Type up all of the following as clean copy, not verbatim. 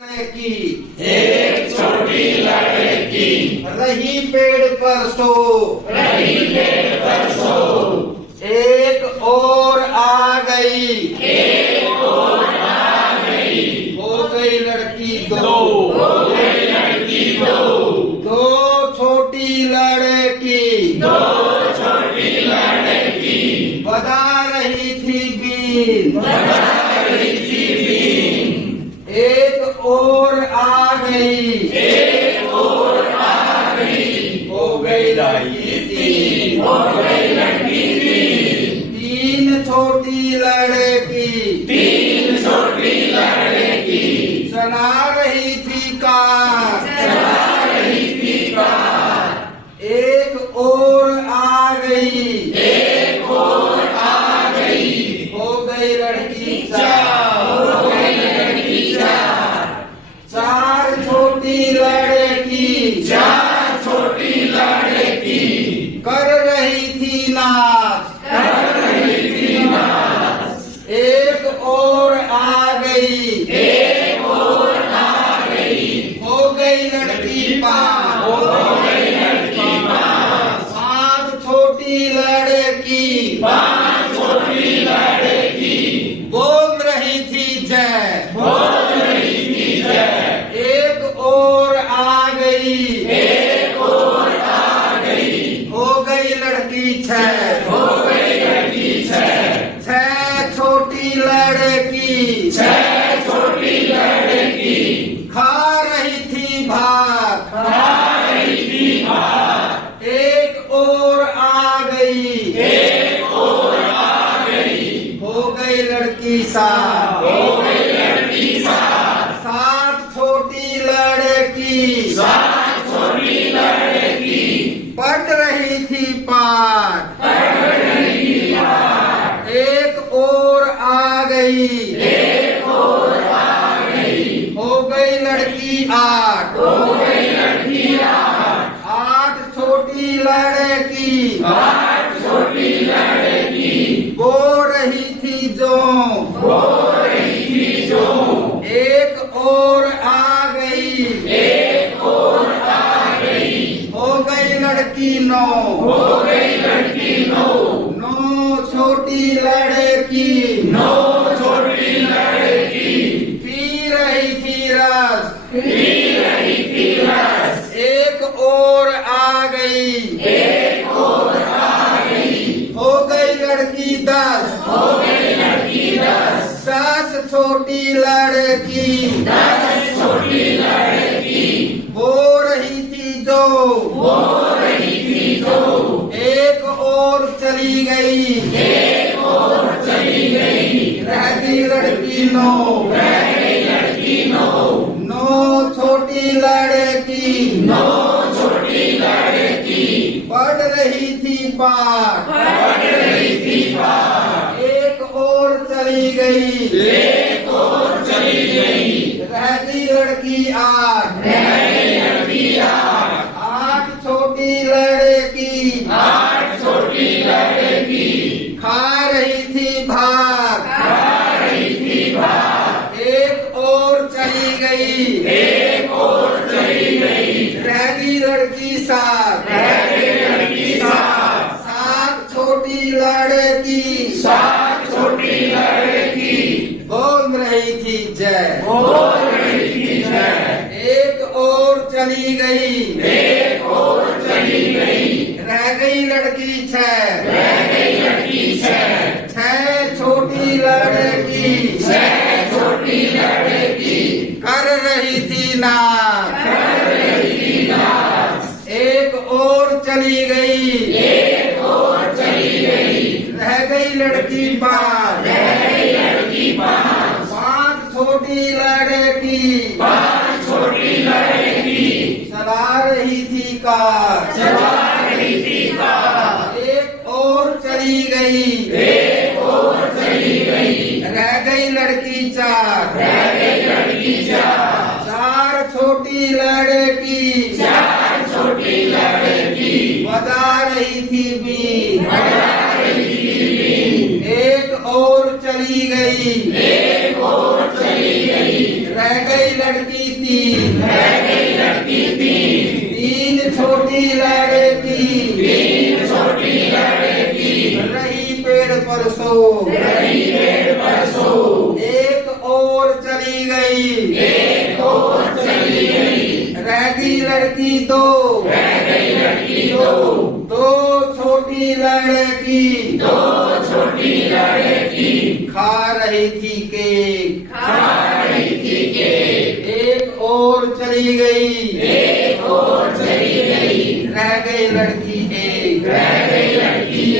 की एक छोटी लड़की रही पेड़ पर सो, रही पेड़ पर सो, एक और आ गई, एक और आ गई, हो गई लड़की दो, हो गई लड़की दो, दो छोटी लड़की दो छोटी लड़की बजा रही थी बीन, बजा रही थी बीन, एक और आ गई, एक और आ गई, हो गई लड़की तीन, हो गई लड़की तीन, तीन छोटी लड़की तीन छोटी लड़की चला रही थी कार, चला रही थी कार, एक और आ गई, एक और आ गई, हो गई लड़की चार, चार, हो गई लड़की चार, चार छोटी लड़की चार छोटी लड़की कर रही थी नाच, कर रही थी नाच, एक और आ गई, एक और आ गई, हो गई लड़की पाँच, हो गई लड़की पाँच, पाँच छोटी लड़की पाँच छोटी लड़की बोल रही थी जय, बोल रही थी जय, एक और आ गई, एक और आ गई, हो गई लड़की छह, हो गई लड़की छह, छह छोटी लड़की छह छोटी लड़की खा रही थी भात, खा रही थी भात, एक और आ गई, एक और आ गई, हो गई लड़की सात, हो गई लड़की सात, सात छोटी लड़की सात छोटी लड़की पढ़ रही थी पाठ, पढ़ रही थी पाठ, एक और आ गई, एक और आ गई, हो गई लड़की आठ, हो गई लड़की आठ, आठ छोटी लड़की आठ छोटी लड़की बो रही थी जो, बोल रही थी जो, एक और आ गई, एक और आ गई, हो गई लड़की नौ, हो गई लड़की नौ, नौ छोटी लड़की नौ छोटी लड़की पी रही थी रस, पी रही थी रस, एक और आ गई, एक और आ गई, हो गई लड़की दस, हो गई लड़की दस, दस छोटी लड़की दस छोटी लड़की बो रही थी जो, बोल रही थी जो, एक और चली गई, एक और चली गई, रह गई लड़की नौ, रह गई लड़की नौ, नौ छोटी लड़की नौ छोटी लड़की पढ़ रही थी पाठ, पढ़ रही थी पाठ, एक और चली गई, एक और चली गई, रह गई लड़की आठ, रह गई लड़की आठ, आठ छोटी लड़की आठ छोटी लड़की खा रही थी भात, खा रही थी भात, एक और चली गई, एक और चली गई, रह गई लड़की सात, रह गई लड़की सात, सात छोटी लड़की सात छोटी लड़की बोल रही थी जय, बोल रही थी जय, एक और चली गई, एक और चली गई, रह गई लड़की छह, रह गई लड़की छह, छह छोटी लड़की छह छोटी लड़की कर रही थी नाच, कर रही थी नाच, एक और चली गई, एक और चली गई, रह गई लड़की पाँच, रह गई लड़की पाँच, पाँच छोटी लड़की पाँच छोटी लड़की चला रही थी कार, चला रही थी कार, एक और चली गई, एक और चली गई, रह गई लड़की चार, रह गई लड़की चार, चार छोटी लड़की चार छोटी लड़की बजा रही थी बीन, बजा रही थी बीन, एक और चली गई, एक और चली गई, रह गई लड़की तीन, रह गई लड़की तीन, तीन छोटी लड़की, तीन छोटी लड़की, रही पेड़ पर सो, रही पेड़ पर सो, एक और चली गई, एक और चली गई, रह गई लड़की दो, रह गई लड़की दो, दो छोटी लड़की, दो छोटी लड़की, खा रही थी केक, खा रही थी केक, एक और चली गई, एक और चली गई, रह गई लड़की एक, रह गई लड़की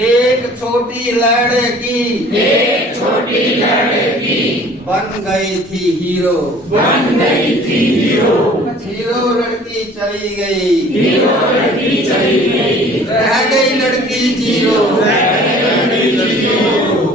एक छोटी लड़की, एक छोटी लड़की, बन गई थी हीरो, बन गई थी हीरो, हीरो लड़की चली गई, हीरो लड़की चली गई, रह गई लड़की जीरो। रह गई लड़की जीरो।